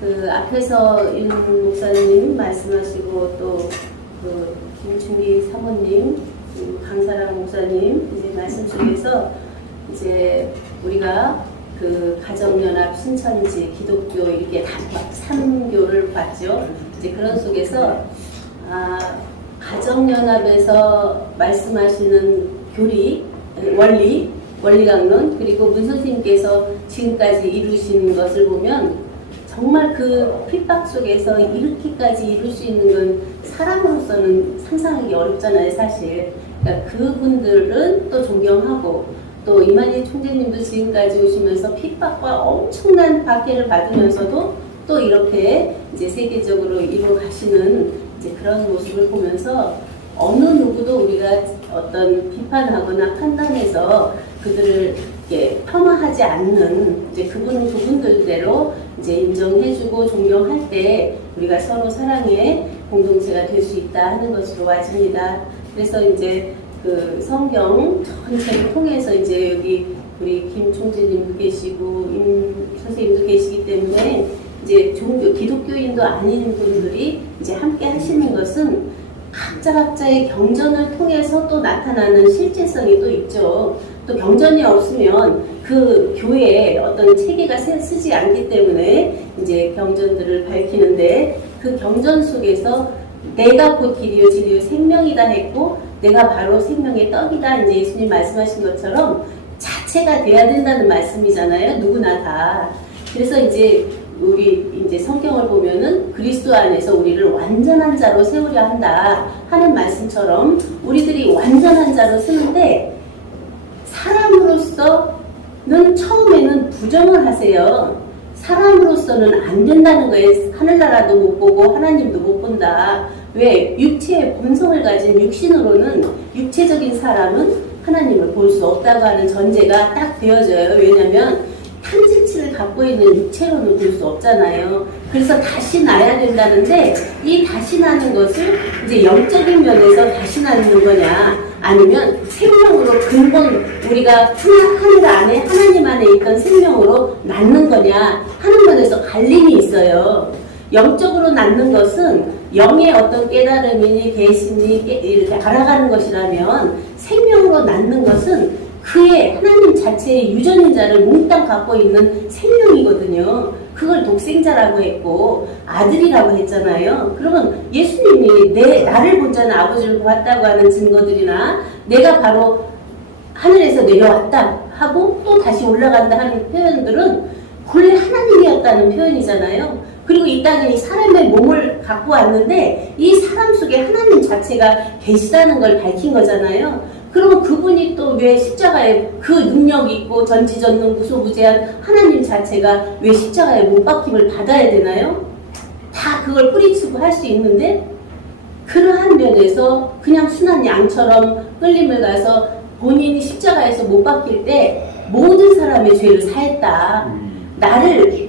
그 앞에서 윤 목사님 말씀하시고 또 그 김충기 사모님, 강사랑 목사님 이제 말씀 속에서 이제 우리가 그 가정연합 신천지 기독교 이렇게 다 3교를 봤죠. 이제 그런 속에서 가정연합에서 말씀하시는 교리, 원리강론, 그리고 문 선생님께서 지금까지 이루신 것을 보면 정말 그 핍박 속에서 이렇게까지 이룰 수 있는 건 사람으로서는 상상하기 어렵잖아요, 사실. 그러니까 그분들은 또 존경하고, 또 이만희 총재님도 지금까지 오시면서 핍박과 엄청난 박해를 받으면서도 또 이렇게 이제 세계적으로 이루어 가시는 이제 그런 모습을 보면서 어느 누구도 우리가 어떤 비판하거나 판단해서 그들을 이렇게 폄하하지 않는 이제 그분들대로 이제 인정해주고 존경할 때 우리가 서로 사랑의 공동체가 될 수 있다 하는 것으로 와집니다. 그래서 이제 그 성경 전체를 통해서 이제 여기 우리 김 총재님도 계시고 임 선생님도 계시기 때문에 이제 종교 기독교인도 아닌 분들이 이제 함께 하시는 것은 각자의 경전을 통해서 또 나타나는 실제성이 또 있죠. 또 경전이 없으면 그 교회에 어떤 체계가 쓰지 않기 때문에 이제 경전들을 밝히는데 그 경전 속에서 내가 곧 길이요 진리요 생명이다 했고 내가 바로 생명의 떡이다 이제 예수님 말씀하신 것처럼 자체가 돼야 된다는 말씀이잖아요. 누구나 다. 그래서 이제 우리 이제 성경을 보면은 그리스도 안에서 우리를 완전한 자로 세우려 한다 하는 말씀처럼 우리들이 완전한 자로 쓰는데 사람으로서는 처음에는 부정을 하세요. 사람으로서는 안 된다는 거에 하늘나라도 못 보고 하나님도 못 본다. 왜? 육체의 본성을 가진 육신으로는 육체적인 사람은 하나님을 볼 수 없다고 하는 전제가 딱 되어져요. 왜냐하면 탐진치를 갖고 있는 육체로는 볼 수 없잖아요. 그래서 다시 나야 된다는데 이 다시 나는 것을 이제 영적인 면에서 다시 나는 거냐 아니면 생명으로 근본 우리가 하늘 안에 하나님 안에 있던 생명으로 낳는 거냐 하는 면에서 갈림이 있어요. 영적으로 낳는 것은 영의 어떤 깨달음이니 계시니 이렇게 알아가는 것이라면 생명으로 낳는 것은 그의 하나님 자체의 유전인 자를 몽땅 갖고 있는 생명이거든요. 그걸 독생자라고 했고 아들이라고 했잖아요. 그러면 예수님이 나를 본 자는 아버지를 보았다고 하는 증거들이나 내가 바로 하늘에서 내려왔다 하고 또 다시 올라간다 하는 표현들은 본래 하나님이었다는 표현이잖아요. 그리고 이 땅에 이 사람의 몸을 갖고 왔는데 이 사람 속에 하나님 자체가 계시다는 걸 밝힌 거잖아요. 그러면 그분이 또 왜 십자가에 그 능력이 있고 전지전능 무소부재한 하나님 자체가 왜 십자가에 못 박힘을 받아야 되나요? 다 그걸 뿌리치고 할 수 있는데 그러한 면에서 그냥 순한 양처럼 끌림을 가서 본인이 십자가에서 못 박힐 때 모든 사람의 죄를 사했다.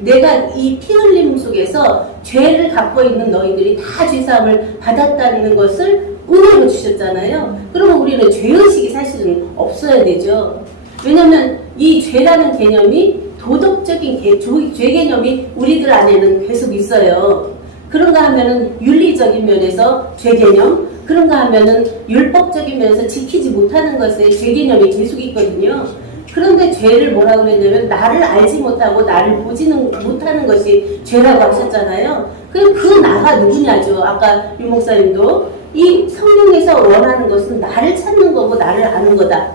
내가 이 피 흘림 속에서 죄를 갖고 있는 너희들이 다 죄사함을 받았다는 것을 은혜로 주셨잖아요. 그러면 우리는 죄의식이 사실은 없어야 되죠. 왜냐하면 이 죄라는 개념이 도덕적인 죄 개념이 우리들 안에는 계속 있어요. 그런가 하면은 윤리적인 면에서 죄 개념, 그런가 하면은 율법적인 면에서 지키지 못하는 것에 죄 개념이 계속 있거든요. 그런데 죄를 뭐라고 그랬냐면 나를 알지 못하고 나를 보지는 못하는 것이 죄라고 하셨잖아요. 그럼 그 나가 누구냐죠. 아까 유 목사님도 이 성령에서 원하는 것은 나를 찾는 거고 나를 아는 거다.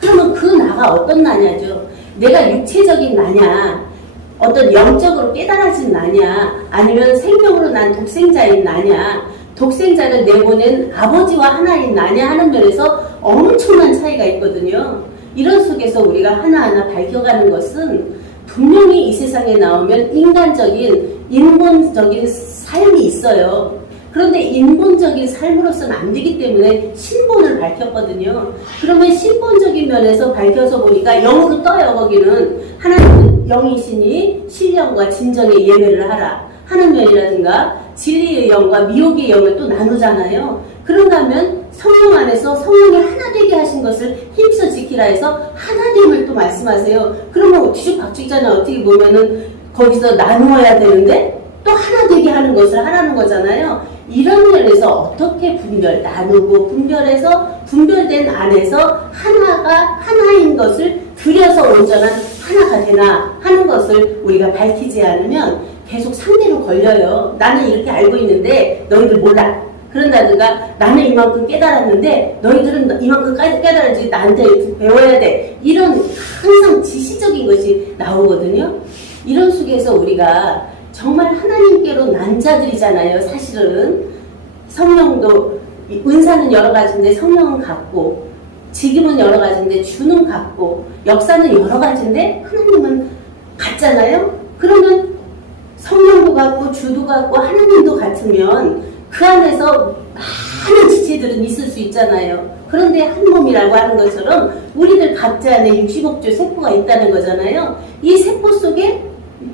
그러면 그 나가 어떤 나냐죠. 내가 육체적인 나냐, 어떤 영적으로 깨달아진 나냐, 아니면 생명으로 난 독생자인 나냐, 독생자를 내보낸 아버지와 하나인 나냐 하는 면에서 엄청난 차이가 있거든요. 이런 속에서 우리가 하나하나 밝혀가는 것은 분명히 이 세상에 나오면 인본적인 삶이 있어요. 그런데 인본적인 삶으로서는 안 되기 때문에 신본을 밝혔거든요. 그러면 신본적인 면에서 밝혀서 보니까 영으로 떠요. 거기는 하나님은 영이시니 신령과 진정의 예배를 하라 하는 면이라든가 진리의 영과 미혹의 영을 또 나누잖아요. 그런가 하면 성령 안에서 성령이 하나 되게 하신 것을 힘써 지키라 해서 하나됨을 또 말씀하세요. 그러면 뒤죽박죽이잖아요. 어떻게 보면은 거기서 나누어야 되는데 또 하나 되게 하는 것을 하라는 거잖아요. 이런 면에서 어떻게 나누고 분별해서 분별된 안에서 하나인 것을 들여서 온전한 하나가 되나 하는 것을 우리가 밝히지 않으면 계속 상대로 걸려요. 나는 이렇게 알고 있는데 너희들 몰라. 그런다든가 나는 이만큼 깨달았는데 너희들은 이만큼 깨달아야지 나한테 배워야 돼. 이런 항상 지시적인 것이 나오거든요. 이런 속에서 우리가 정말 하나님께로 난 자들이잖아요. 사실은 성령도 은사는 여러 가지인데 성령은 같고 직임은 여러 가지인데 주는 같고 역사는 여러 가지인데 하나님은 같잖아요. 그러면 성령도 같고 주도 같고 하나님도 같으면 그 안에서 많은 지체들은 있을 수 있잖아요. 그런데 한 몸이라고 하는 것처럼 우리들 각자 안에 60억 세포가 있다는 거잖아요. 이 세포 속에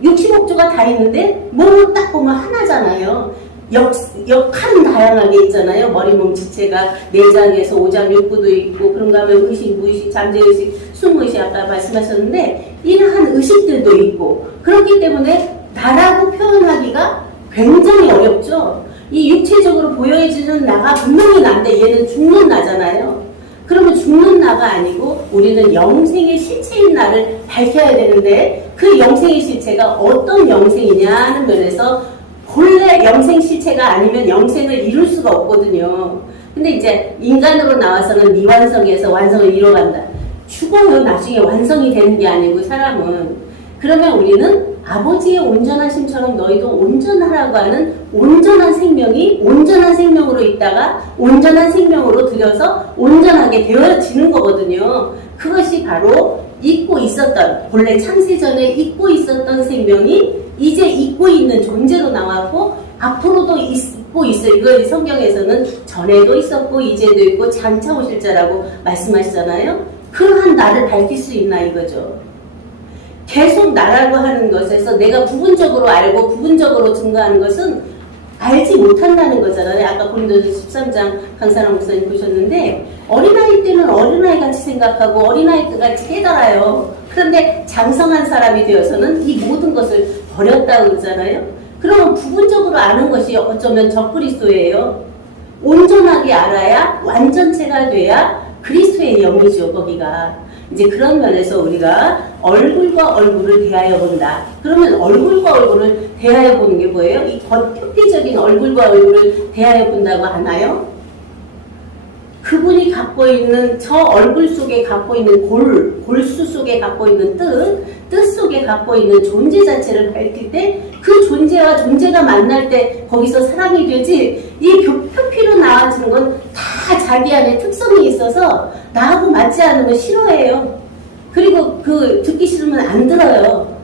60억 다 있는데 몸을 딱 보면 하나잖아요. 역할은 다양하게 있잖아요. 머리, 몸, 지체가 내장에서 오장, 육부도 있고 그런가 하면 의식, 무의식, 잠재의식, 숨의식 아까 말씀하셨는데 이러한 의식들도 있고 그렇기 때문에 나라고 표현하기가 굉장히 어렵죠. 이 육체적으로 보여지는 나가 분명히 나인데 얘는 죽는 나잖아요. 그러면 죽는 나가 아니고 우리는 영생의 실체인 나를 밝혀야 되는데 그 영생의 실체가 어떤 영생이냐는 면에서 본래 영생 실체가 아니면 영생을 이룰 수가 없거든요. 근데 이제 인간으로 나와서는 미완성에서 완성을 이뤄간다. 죽어요. 나중에 완성이 되는 게 아니고 사람은. 그러면 우리는 아버지의 온전하심처럼 너희도 온전하라고 하는 온전한 생명이 온전한 생명으로 있다가 온전한 생명으로 들여서 온전하게 되어지는 거거든요. 그것이 바로 잊고 있었던, 본래 창세 전에 잊고 있었던 생명이 이제 잊고 있는 존재로 나왔고 앞으로도 잊고 있어요. 이거 성경에서는 전에도 있었고 이제도 있고 장차 오실 자라고 말씀하시잖아요. 그러한 나를 밝힐 수 있나 이거죠. 계속 나라고 하는 것에서 내가 부분적으로 알고 부분적으로 증거하는 것은 알지 못한다는 거잖아요. 아까 고린도서 13장 강사랑 목사님 보셨는데 어린아이 때는 어린아이 같이 생각하고 어린아이 같이 깨달아요. 그런데 장성한 사람이 되어서는 이 모든 것을 버렸다고 그러잖아요. 그러면 부분적으로 아는 것이 어쩌면 적그리스도예요. 온전하게 알아야 완전체가 돼야 그리스도의 영이죠. 거기가. 이제 그런 면에서 우리가 얼굴과 얼굴을 대하여 본다. 그러면 얼굴과 얼굴을 대하여 보는 게 뭐예요? 이 겉표피적인 얼굴과 얼굴을 대하여 본다고 하나요? 그분이 갖고 있는 저 얼굴 속에 갖고 있는 골수 속에 갖고 있는 뜻 속에 갖고 있는 존재 자체를 밝힐 때 그 존재와 존재가 만날 때 거기서 사랑이 되지 이 표피로 나와지는 건 다 자기 안에 특성이 있어서 나하고 맞지 않으면 싫어해요. 그리고 그 듣기 싫으면 안 들어요.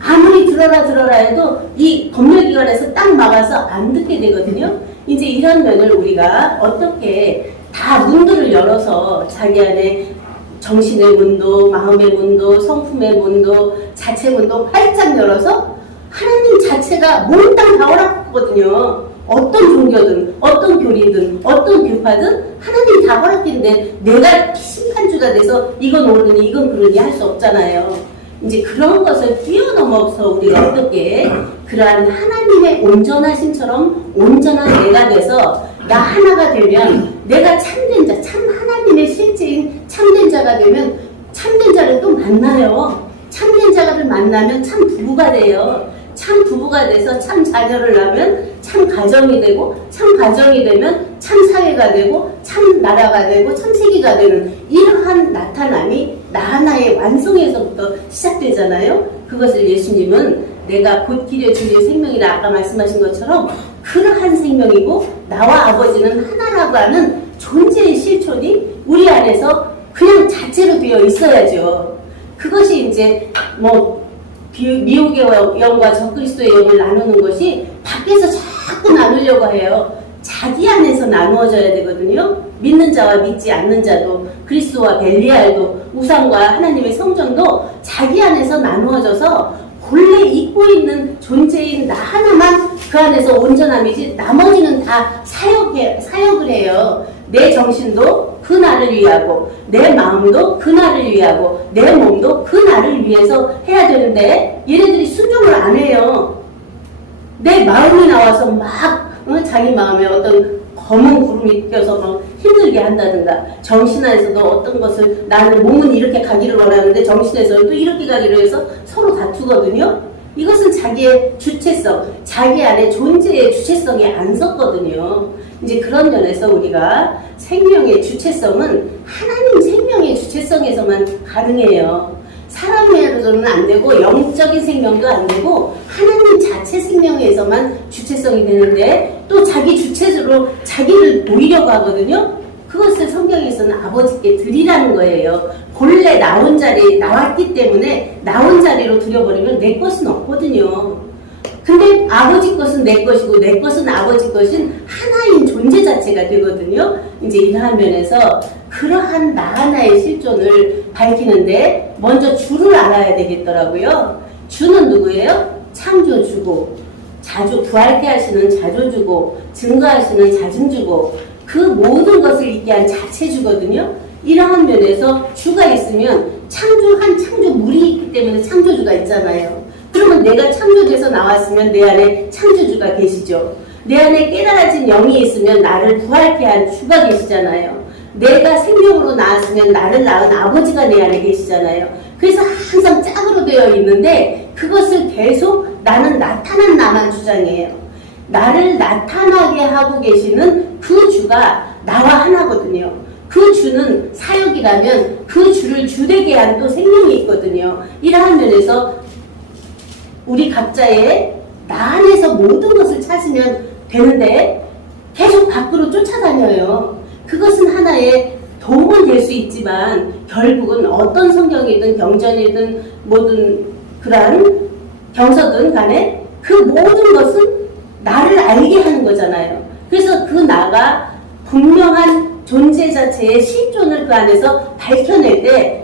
아무리 들어라 해도 이 검열기관에서 딱 막아서 안 듣게 되거든요. 이제 이런 면을 우리가 어떻게 다 문들을 열어서 자기 안에 정신의 문도, 마음의 문도, 성품의 문도, 자체 문도 활짝 열어서 하나님 자체가 몽땅 다 허락하거든요. 어떤 종교든, 어떤 교리든, 어떤 교파든 하나님이 다 허락했는데 내가 심판주가 돼서 이건 옳으니 이건 그러니 할 수 없잖아요. 이제 그런 것을 뛰어넘어서 우리가 어떻게 그러한 하나님의 온전하심처럼 온전한 내가 돼서 나 하나가 되면 내가 참된 자, 참 하나님의 실제인 참된 자가 되면 참된 자를 또 만나요. 참된 자를 만나면 참 부부가 돼요. 참 부부가 돼서 참 자녀를 낳으면 참 가정이 되고 참 가정이 되면 참 사회가 되고 참 나라가 되고 참 세계가 되는 이러한 나타남이 나 하나의 완성에서부터 시작되잖아요. 그것을 예수님은 내가 곧 길의 진리의 생명이라 아까 말씀하신 것처럼 그러한 생명이고 나와 아버지는 하나라고 하는 존재의 실존이 우리 안에서 그냥 자체로 되어 있어야죠. 그것이 이제 미혹의 영과 적그리스도의 영을 나누는 것이 밖에서 자꾸 나누려고 해요. 자기 안에서 나누어져야 되거든요. 믿는 자와 믿지 않는 자도 그리스도와 벨리알도 우상과 하나님의 성전도 자기 안에서 나누어져서 본래 잊고 있는 존재인 나 하나만 그 안에서 온전함이지 나머지는 다 사역을 해요. 내 정신도 그 나를 위하고 내 마음도 그 나를 위하고 내 몸도 그 나를 위해서 해야 되는데 얘네들이 순종을 안 해요. 내 마음이 나와서 막 자기 마음에 어떤 검은 구름이 껴서 막 힘들게 한다든가, 정신에서도 어떤 것을 나는 몸은 이렇게 가기를 원하는데 정신에서는 또 이렇게 가기로 해서 서로 다투거든요. 이것은 자기의 주체성, 자기 안에 존재의 주체성이 안 섰거든요. 이제 그런 면에서 우리가 생명의 주체성은 하나님 생명의 주체성에서만 가능해요. 사람으로는 안 되고 영적인 생명도 안 되고 하나님 자체 생명에서만 주체성이 되는데 또 자기 주체적으로 자기를 보이려고 하거든요. 그것을 성경에서는 아버지께 드리라는 거예요. 본래 나온 자리 나왔기 때문에 나온 자리로 들여버리면 내 것은 없거든요. 근데 아버지 것은 내 것이고 내 것은 아버지 것인 하나인 존재 자체가 되거든요. 이제 이러한 면에서 그러한 나 하나의 실존을 밝히는데 먼저 주를 알아야 되겠더라고요. 주는 누구예요? 창조주고, 부활케 하시는 자조주고, 증거하시는 자증주고, 그 모든 것을 있게 한 자체주거든요. 이러한 면에서 주가 있으면 창조물이 있기 때문에 창조주가 있잖아요. 그러면 내가 창조돼서 나왔으면 내 안에 창조주가 계시죠. 내 안에 깨달아진 영이 있으면 나를 부활케 한 주가 계시잖아요. 내가 생명으로 나왔으면 나를 낳은 아버지가 내 안에 계시잖아요. 그래서 항상 짝으로 되어 있는데 그것을 계속 나는 나타난 나만 주장해요. 나를 나타나게 하고 계시는 그 주가 나와 하나거든요. 그 주는 사역이라면 그 주를 주되게 한 또 생명이 있거든요. 이러한 면에서 우리 각자의 나 안에서 모든 것을 찾으면 되는데 계속 밖으로 쫓아다녀요. 그것은 하나의 도움은 될 수 있지만 결국은 어떤 성경이든 경전이든 모든 그러한 경서든 간에 그 모든 것은 나를 알게 하는 거잖아요. 그래서 그 나가 분명한 존재 자체의 실존을 그 안에서 밝혀낼 때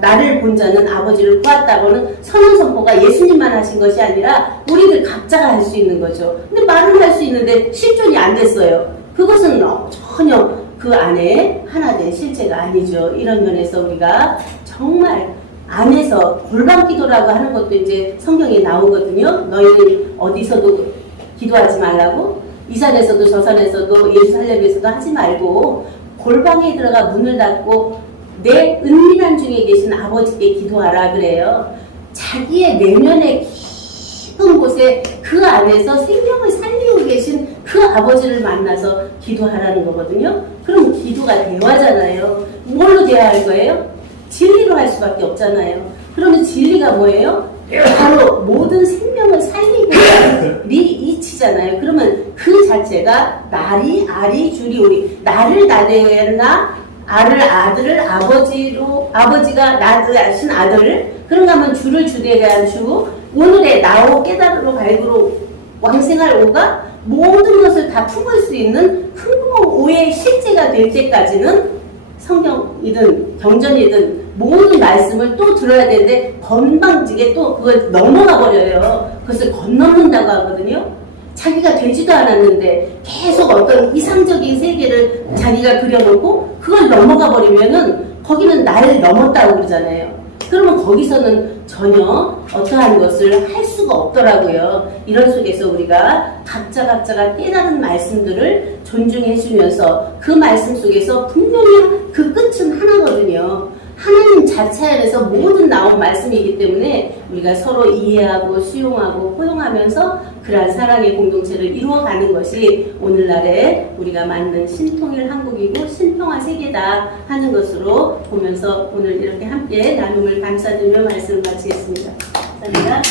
나를 본 자는 아버지를 보았다고는 선언 선포가 예수님만 하신 것이 아니라 우리들 각자가 할 수 있는 거죠. 근데 말은 할 수 있는데 실존이 안 됐어요. 그것은 전혀 그 안에 하나 된 실체가 아니죠. 이런 면에서 우리가 정말 안에서 골방 기도라고 하는 것도 이제 성경에 나오거든요. 너희는 어디서도 기도하지 말라고, 이 산에서도 저 산에서도 예루살렘에서도 하지 말고 골방에 들어가 문을 닫고 내 은밀한 중에 계신 아버지께 기도하라 그래요. 자기의 내면의 깊은 곳에 그 안에서 생명을 살리고 계신 그 아버지를 만나서 기도하라는 거거든요. 그럼 기도가 대화잖아요. 뭘로 대화할 거예요? 진리로 할 수밖에 없잖아요. 그러면 진리가 뭐예요? 바로 모든 생명을 살리고 리이치잖아요. 그러면 그 자체가 나리, 아리, 주리, 우리. 나를 나대나 아를 아들을 아버지가 낳으신 아들을, 그런가 하면 주를 주되게 한 주, 오늘의 나오 깨달으로 갈구로 왕생할 오가 모든 것을 다 품을 수 있는 흥구멍 오의 실제가 될 때까지는 성경이든 경전이든 모든 말씀을 또 들어야 되는데 건방지게 또 그걸 넘어가 버려요. 그것을 건너는다고 하거든요. 자기가 되지도 않았는데 계속 어떤 이상적인 세계를 자기가 그려놓고 그걸 넘어가 버리면은 거기는 나를 넘었다고 그러잖아요. 그러면 거기서는 전혀 어떠한 것을 할 수가 없더라고요. 이런 속에서 우리가 각자가 깨달은 말씀들을 존중해 주면서 그 말씀 속에서 분명히 그 끝은 하나거든요. 하나님 자체 안에서 모든 나온 말씀이기 때문에 우리가 서로 이해하고 수용하고 포용하면서 그러한 사랑의 공동체를 이루어가는 것이 오늘날에 우리가 맞는 신통일 한국이고 신평화 세계다 하는 것으로 보면서 오늘 이렇게 함께 나눔을 감사드리며 말씀을 마치겠습니다. 감사합니다.